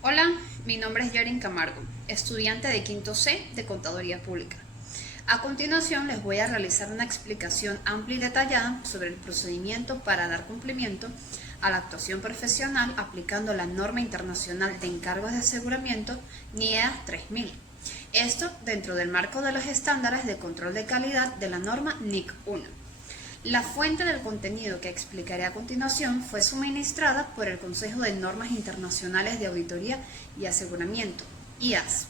Hola, mi nombre es Yerin Camargo, estudiante de quinto C de Contaduría Pública. A continuación les voy a realizar una explicación amplia y detallada sobre el procedimiento para dar cumplimiento a la actuación profesional aplicando la norma internacional de encargos de aseguramiento NIEA 3000. Esto dentro del marco de los estándares de control de calidad de la norma NIC 1. La fuente del contenido que explicaré a continuación fue suministrada por el Consejo de Normas Internacionales de Auditoría y Aseguramiento, IAS.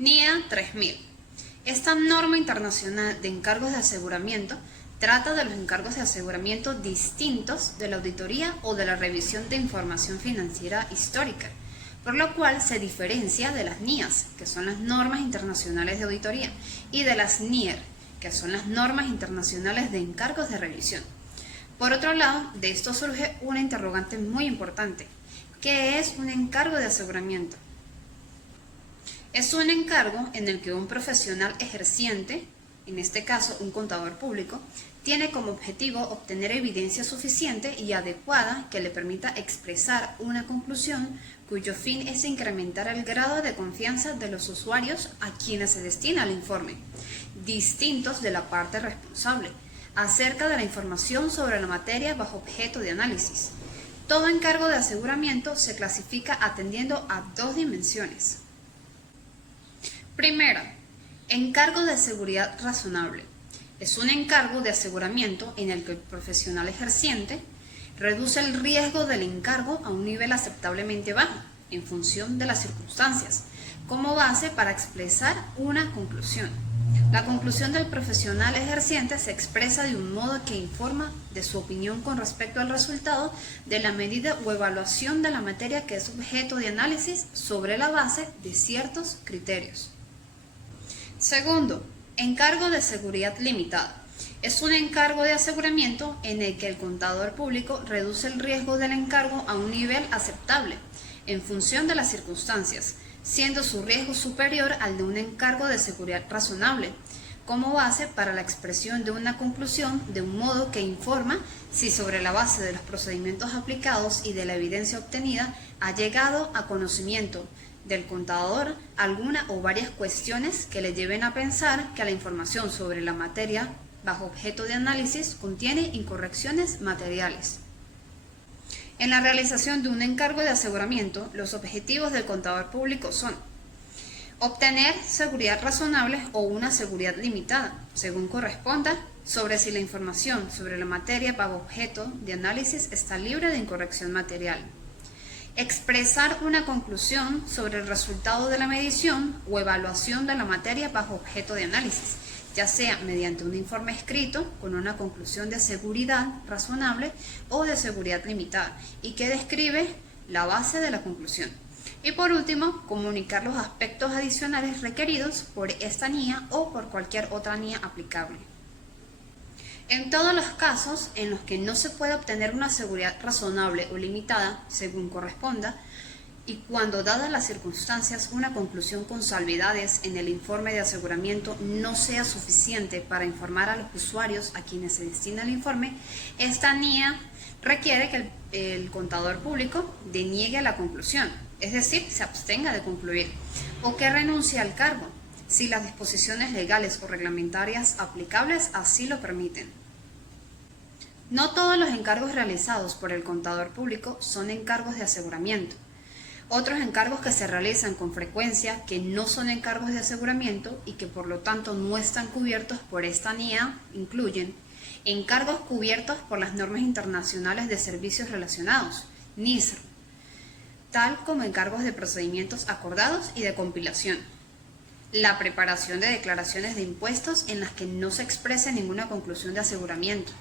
NIA 3000. Esta norma internacional de encargos de aseguramiento trata de los encargos de aseguramiento distintos de la auditoría o de la revisión de información financiera histórica, por lo cual se diferencia de las NIAS, que son las normas internacionales de auditoría, y de las NIER, que son las normas internacionales de encargos de revisión. Por otro lado, de esto surge una interrogante muy importante. ¿Qué es un encargo de aseguramiento? Es un encargo en el que un profesional ejerciente, en este caso un contador público, tiene como objetivo obtener evidencia suficiente y adecuada que le permita expresar una conclusión cuyo fin es incrementar el grado de confianza de los usuarios a quienes se destina el informe, distintos de la parte responsable, acerca de la información sobre la materia bajo objeto de análisis. Todo encargo de aseguramiento se clasifica atendiendo a dos dimensiones. Primera, encargo de seguridad razonable. Es un encargo de aseguramiento en el que el profesional ejerciente reduce el riesgo del encargo a un nivel aceptablemente bajo, en función de las circunstancias, como base para expresar una conclusión. La conclusión del profesional ejerciente se expresa de un modo que informa de su opinión con respecto al resultado de la medida o evaluación de la materia que es objeto de análisis sobre la base de ciertos criterios. Segundo, encargo de seguridad limitada. Es un encargo de aseguramiento en el que el contador público reduce el riesgo del encargo a un nivel aceptable, en función de las circunstancias, siendo su riesgo superior al de un encargo de seguridad razonable, como base para la expresión de una conclusión de un modo que informa si sobre la base de los procedimientos aplicados y de la evidencia obtenida ha llegado a conocimiento del contador alguna o varias cuestiones que le lleven a pensar que la información sobre la materia bajo objeto de análisis contiene incorrecciones materiales. En la realización de un encargo de aseguramiento, los objetivos del contador público son obtener seguridad razonable o una seguridad limitada, según corresponda, sobre si la información sobre la materia bajo objeto de análisis está libre de incorrección material. Expresar una conclusión sobre el resultado de la medición o evaluación de la materia bajo objeto de análisis, ya sea mediante un informe escrito con una conclusión de seguridad razonable o de seguridad limitada y que describe la base de la conclusión. Y por último, comunicar los aspectos adicionales requeridos por esta NIA o por cualquier otra NIA aplicable. En todos los casos en los que no se puede obtener una seguridad razonable o limitada, según corresponda, y cuando, dadas las circunstancias, una conclusión con salvedades en el informe de aseguramiento no sea suficiente para informar a los usuarios a quienes se destina el informe, esta NIA requiere que el contador público deniegue la conclusión, es decir, se abstenga de concluir, o que renuncie al cargo, si las disposiciones legales o reglamentarias aplicables así lo permiten. No todos los encargos realizados por el contador público son encargos de aseguramiento. Otros encargos que se realizan con frecuencia que no son encargos de aseguramiento y que por lo tanto no están cubiertos por esta NIA incluyen encargos cubiertos por las normas internacionales de servicios relacionados, NISR, tal como encargos de procedimientos acordados y de compilación. La preparación de declaraciones de impuestos en las que no se exprese ninguna conclusión de aseguramiento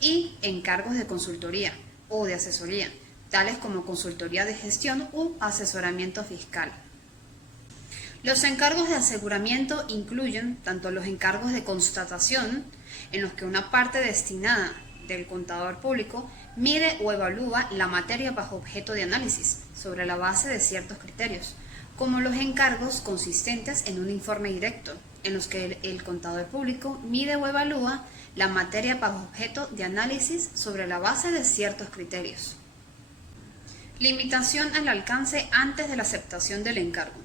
y encargos de consultoría o de asesoría, tales como consultoría de gestión u asesoramiento fiscal. Los encargos de aseguramiento incluyen tanto los encargos de constatación, en los que una parte destinada del contador público mide o evalúa la materia bajo objeto de análisis sobre la base de ciertos criterios, como los encargos consistentes en un informe directo, en los que el contador público mide o evalúa la materia bajo objeto de análisis sobre la base de ciertos criterios. Limitación al alcance antes de la aceptación del encargo.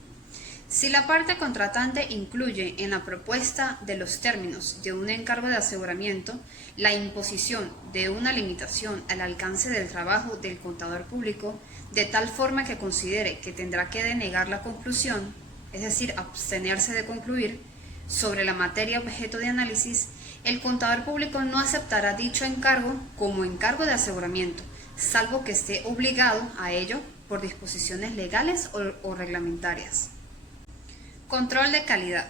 Si la parte contratante incluye en la propuesta de los términos de un encargo de aseguramiento la imposición de una limitación al alcance del trabajo del contador público, de tal forma que considere que tendrá que denegar la conclusión, es decir, abstenerse de concluir, sobre la materia objeto de análisis, el contador público no aceptará dicho encargo como encargo de aseguramiento, salvo que esté obligado a ello por disposiciones legales o reglamentarias. Control de calidad.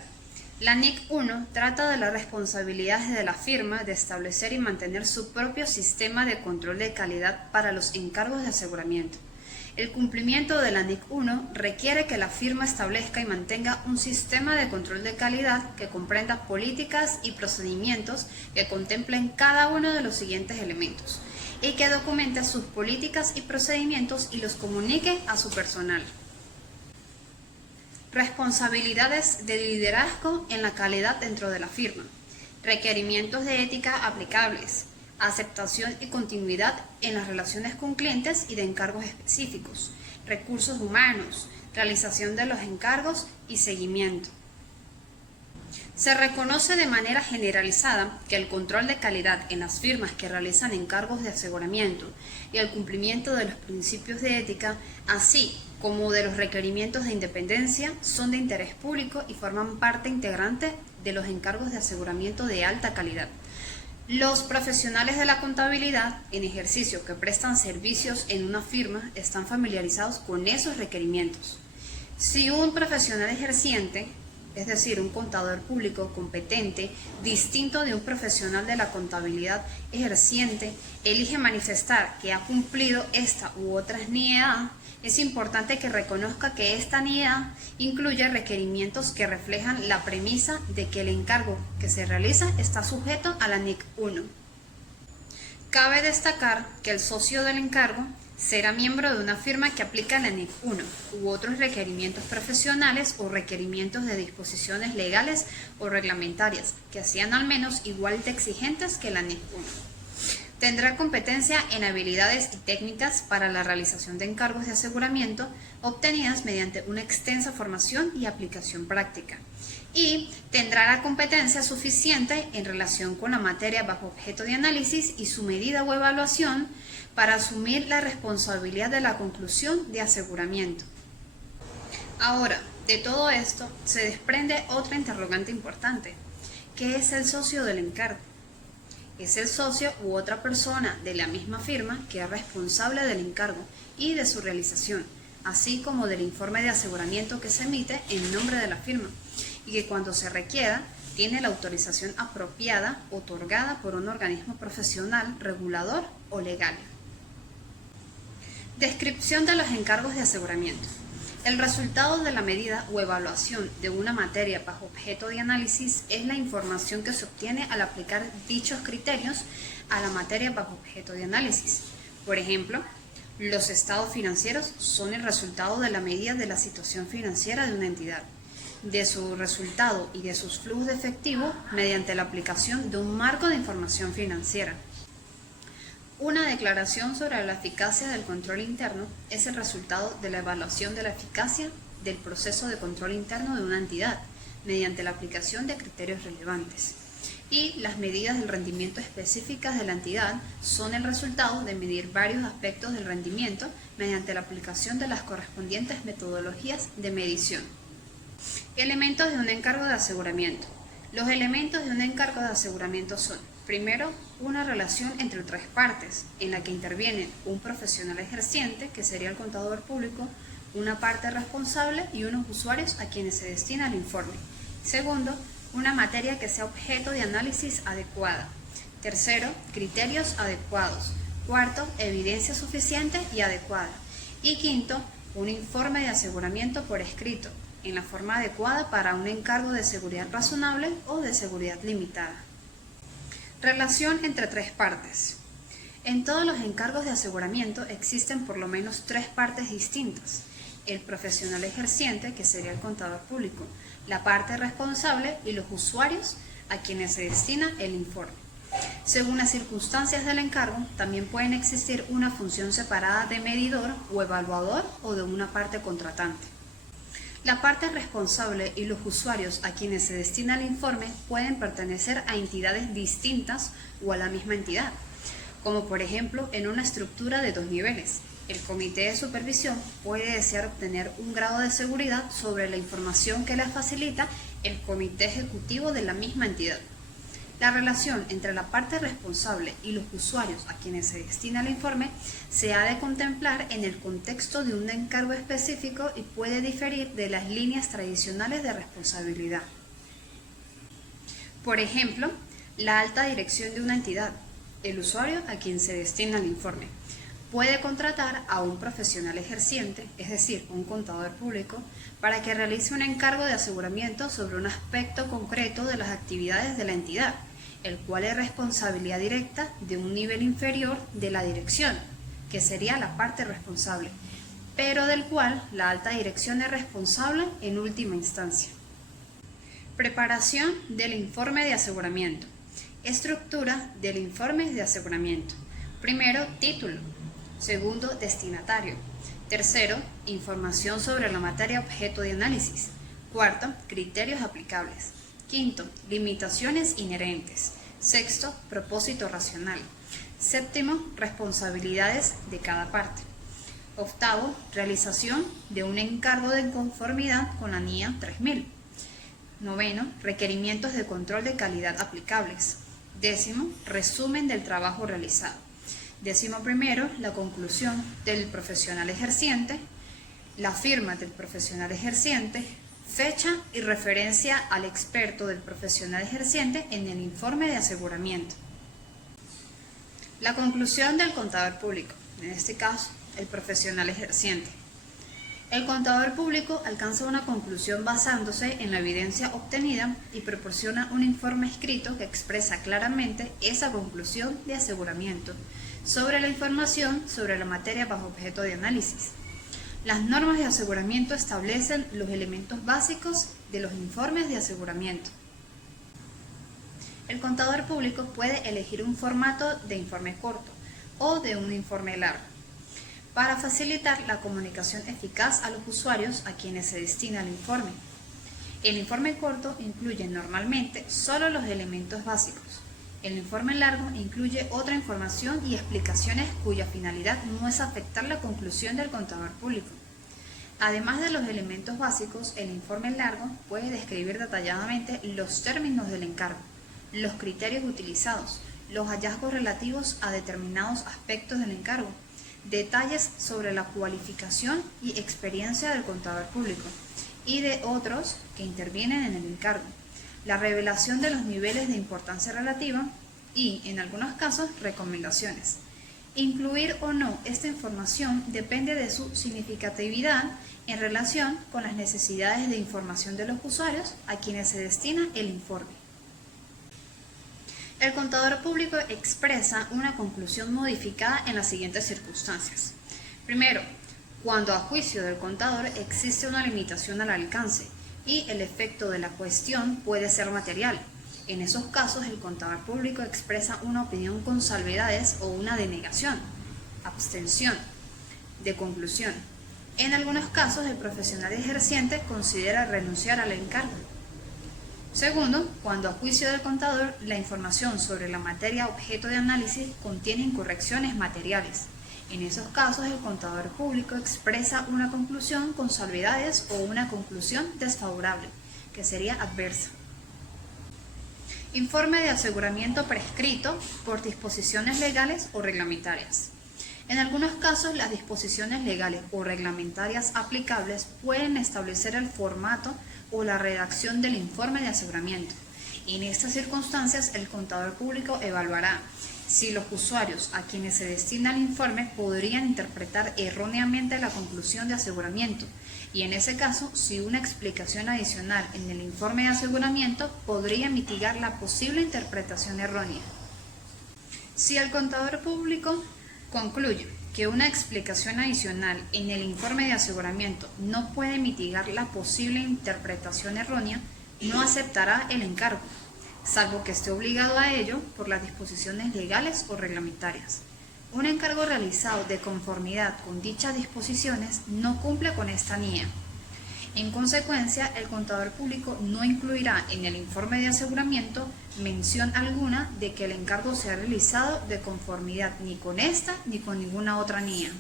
La NIC 1 trata de las responsabilidades de la firma de establecer y mantener su propio sistema de control de calidad para los encargos de aseguramiento. El cumplimiento de la NIC 1 requiere que la firma establezca y mantenga un sistema de control de calidad que comprenda políticas y procedimientos que contemplen cada uno de los siguientes elementos y que documente sus políticas y procedimientos y los comunique a su personal. Responsabilidades de liderazgo en la calidad dentro de la firma. Requerimientos de ética aplicables. Aceptación y continuidad en las relaciones con clientes y de encargos específicos. Recursos humanos. Realización de los encargos y seguimiento. Se reconoce de manera generalizada que el control de calidad en las firmas que realizan encargos de aseguramiento y el cumplimiento de los principios de ética, así como de los requerimientos de independencia, son de interés público y forman parte integrante de los encargos de aseguramiento de alta calidad. Los profesionales de la contabilidad en ejercicio que prestan servicios en una firma están familiarizados con esos requerimientos. Si un profesional ejerciente, es decir, un contador público competente, distinto de un profesional de la contabilidad ejerciente, elige manifestar que ha cumplido esta u otras NIEA, es importante que reconozca que esta NIEA incluye requerimientos que reflejan la premisa de que el encargo que se realiza está sujeto a la NIC 1. Cabe destacar que el socio del encargo será miembro de una firma que aplica la NIC 1 u otros requerimientos profesionales o requerimientos de disposiciones legales o reglamentarias que sean al menos igual de exigentes que la NIC 1. Tendrá competencia en habilidades y técnicas para la realización de encargos de aseguramiento obtenidas mediante una extensa formación y aplicación práctica. Y tendrá la competencia suficiente en relación con la materia bajo objeto de análisis y su medida o evaluación para asumir la responsabilidad de la conclusión de aseguramiento. Ahora, de todo esto se desprende otra interrogante importante. ¿Qué es el socio del encargo? Es el socio u otra persona de la misma firma que es responsable del encargo y de su realización, así como del informe de aseguramiento que se emite en nombre de la firma y que cuando se requiera tiene la autorización apropiada otorgada por un organismo profesional, regulador o legal. Descripción de los encargos de aseguramiento. El resultado de la medida o evaluación de una materia bajo objeto de análisis es la información que se obtiene al aplicar dichos criterios a la materia bajo objeto de análisis. Por ejemplo, los estados financieros son el resultado de la medida de la situación financiera de una entidad, de su resultado y de sus flujos de efectivo mediante la aplicación de un marco de información financiera. Una declaración sobre la eficacia del control interno es el resultado de la evaluación de la eficacia del proceso de control interno de una entidad mediante la aplicación de criterios relevantes. Y las medidas del rendimiento específicas de la entidad son el resultado de medir varios aspectos del rendimiento mediante la aplicación de las correspondientes metodologías de medición. Elementos de un encargo de aseguramiento. Los elementos de un encargo de aseguramiento son: primero, una relación entre tres partes, en la que intervienen un profesional ejerciente, que sería el contador público, una parte responsable y unos usuarios a quienes se destina el informe. Segundo, una materia que sea objeto de análisis adecuada. Tercero, criterios adecuados. Cuarto, evidencia suficiente y adecuada. Y quinto, un informe de aseguramiento por escrito, en la forma adecuada para un encargo de seguridad razonable o de seguridad limitada. Relación entre tres partes. En todos los encargos de aseguramiento existen por lo menos tres partes distintas: el profesional ejerciente, que sería el contador público, la parte responsable y los usuarios a quienes se destina el informe. Según las circunstancias del encargo, también pueden existir una función separada de medidor o evaluador o de una parte contratante. La parte responsable y los usuarios a quienes se destina el informe pueden pertenecer a entidades distintas o a la misma entidad, como por ejemplo en una estructura de 2 niveles. El comité de supervisión puede desear obtener un grado de seguridad sobre la información que le facilita el comité ejecutivo de la misma entidad. La relación entre la parte responsable y los usuarios a quienes se destina el informe se ha de contemplar en el contexto de un encargo específico y puede diferir de las líneas tradicionales de responsabilidad. Por ejemplo, la alta dirección de una entidad, el usuario a quien se destina el informe, puede contratar a un profesional ejerciente, es decir, un contador público, para que realice un encargo de aseguramiento sobre un aspecto concreto de las actividades de la entidad, el cual es responsabilidad directa de un nivel inferior de la dirección, que sería la parte responsable, pero del cual la alta dirección es responsable en última instancia. Preparación del informe de aseguramiento. Estructura del informe de aseguramiento. Primero, título. Segundo, destinatario. Tercero, información sobre la materia objeto de análisis. Cuarto, criterios aplicables. Quinto, limitaciones inherentes. Sexto, propósito racional. Séptimo, responsabilidades de cada parte. Octavo, realización de un encargo de conformidad con la NIA 3000. Noveno, requerimientos de control de calidad aplicables. Décimo, resumen del trabajo realizado. Décimo primero, la conclusión del profesional ejerciente, la firma del profesional ejerciente, fecha y referencia al experto del profesional ejerciente en el informe de aseguramiento. La conclusión del contador público, en este caso, el profesional ejerciente. El contador público alcanza una conclusión basándose en la evidencia obtenida y proporciona un informe escrito que expresa claramente esa conclusión de aseguramiento sobre la información sobre la materia bajo objeto de análisis. Las normas de aseguramiento establecen los elementos básicos de los informes de aseguramiento. El contador público puede elegir un formato de informe corto o de un informe largo para facilitar la comunicación eficaz a los usuarios a quienes se destina el informe. El informe corto incluye normalmente solo los elementos básicos. El informe largo incluye otra información y explicaciones cuya finalidad no es afectar la conclusión del contador público. Además de los elementos básicos, el informe largo puede describir detalladamente los términos del encargo, los criterios utilizados, los hallazgos relativos a determinados aspectos del encargo, detalles sobre la cualificación y experiencia del contador público y de otros que intervienen en el encargo, la revelación de los niveles de importancia relativa y, en algunos casos, recomendaciones. Incluir o no esta información depende de su significatividad en relación con las necesidades de información de los usuarios a quienes se destina el informe. El contador público expresa una conclusión modificada en las siguientes circunstancias. Primero, cuando a juicio del contador existe una limitación al alcance y el efecto de la cuestión puede ser material. En esos casos, el contador público expresa una opinión con salvedades o una denegación, abstención, de conclusión. En algunos casos, el profesional ejerciente considera renunciar al encargo. Segundo, cuando a juicio del contador la información sobre la materia objeto de análisis contiene incorrecciones materiales. En esos casos, el contador público expresa una conclusión con salvedades o una conclusión desfavorable, que sería adversa. Informe de aseguramiento prescrito por disposiciones legales o reglamentarias. En algunos casos, las disposiciones legales o reglamentarias aplicables pueden establecer el formato o la redacción del informe de aseguramiento. En estas circunstancias, el contador público evaluará si los usuarios a quienes se destina el informe podrían interpretar erróneamente la conclusión de aseguramiento y, en ese caso, si una explicación adicional en el informe de aseguramiento podría mitigar la posible interpretación errónea. Si el contador público concluye que una explicación adicional en el informe de aseguramiento no puede mitigar la posible interpretación errónea, no aceptará el encargo. salvo que esté obligado a ello por las disposiciones legales o reglamentarias. Un encargo realizado de conformidad con dichas disposiciones no cumple con esta NIE. En consecuencia, el contador público no incluirá en el informe de aseguramiento mención alguna de que el encargo sea realizado de conformidad ni con esta ni con ninguna otra NIE.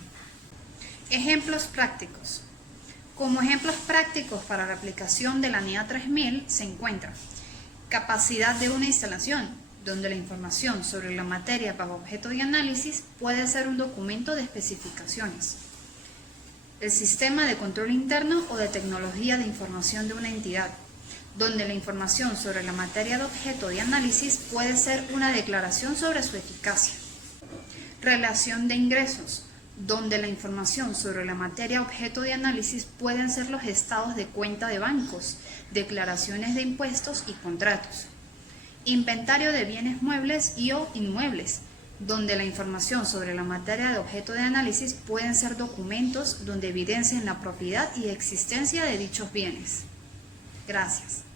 Ejemplos prácticos. Como ejemplos prácticos para la aplicación de la NIA 3000 se encuentra capacidad de una instalación, donde la información sobre la materia bajo objeto de análisis puede ser un documento de especificaciones. El sistema de control interno o de tecnología de información de una entidad, donde la información sobre la materia de objeto de análisis puede ser una declaración sobre su eficacia. Relación de ingresos, donde la información sobre la materia objeto de análisis pueden ser los estados de cuenta de bancos, declaraciones de impuestos y contratos. Inventario de bienes muebles y o inmuebles, donde la información sobre la materia de objeto de análisis pueden ser documentos donde evidencien la propiedad y existencia de dichos bienes. Gracias.